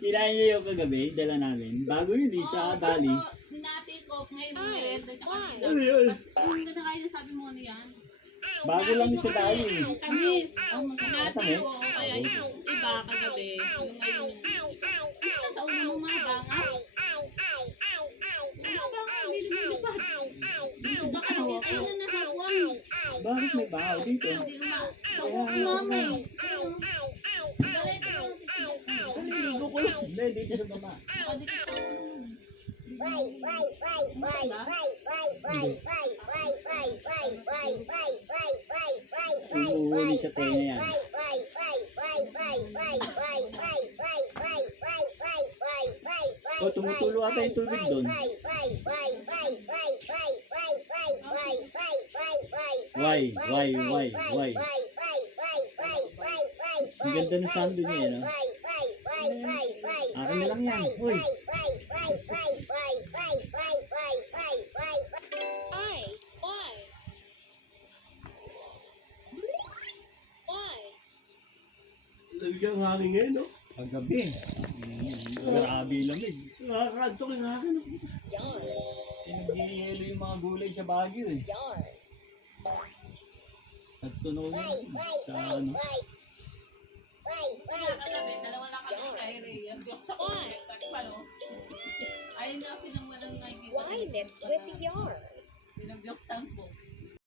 Kinain niyo yung kagabi, dala namin. Bago yun, di sa Bali. Ninati ko, ngayon mo nirenta niya kanina. Ano yun? Hindi na kayo sabi mo ano yan? Bago lang sa Bali. Kamis. Ninati Kamis? ko, kaya yung iba kagabi. Yung ngayon. Nasa ulo mo mga banga. Mga banga, lilipad. Baka nakita na nasa buwan. Bakit may bahaw dito? Hindi naman. Sa ulo namin. Galit ko. Naliligo ko lang. Hindi, dito sa baba. Umuhuli sa tenga yan. O, tumutulo ata yung tubig doon. Why? Ang ganda ng sando niya, no? Akin na lang yan. Uy. Lamig ang hangin ngayon, no? Paggabi. Grabe lamig. Nakakaantok yung hangin, no? Nag-yelo yung mga gulay sa Baguio eh. Nagtunog sa ano. Kaya kagabi, dalawa na kami kay Ray. Yung blok sa kulit. Ayun na kasi nang walang nakikita. Why, that's with the yarn. Binablok 10.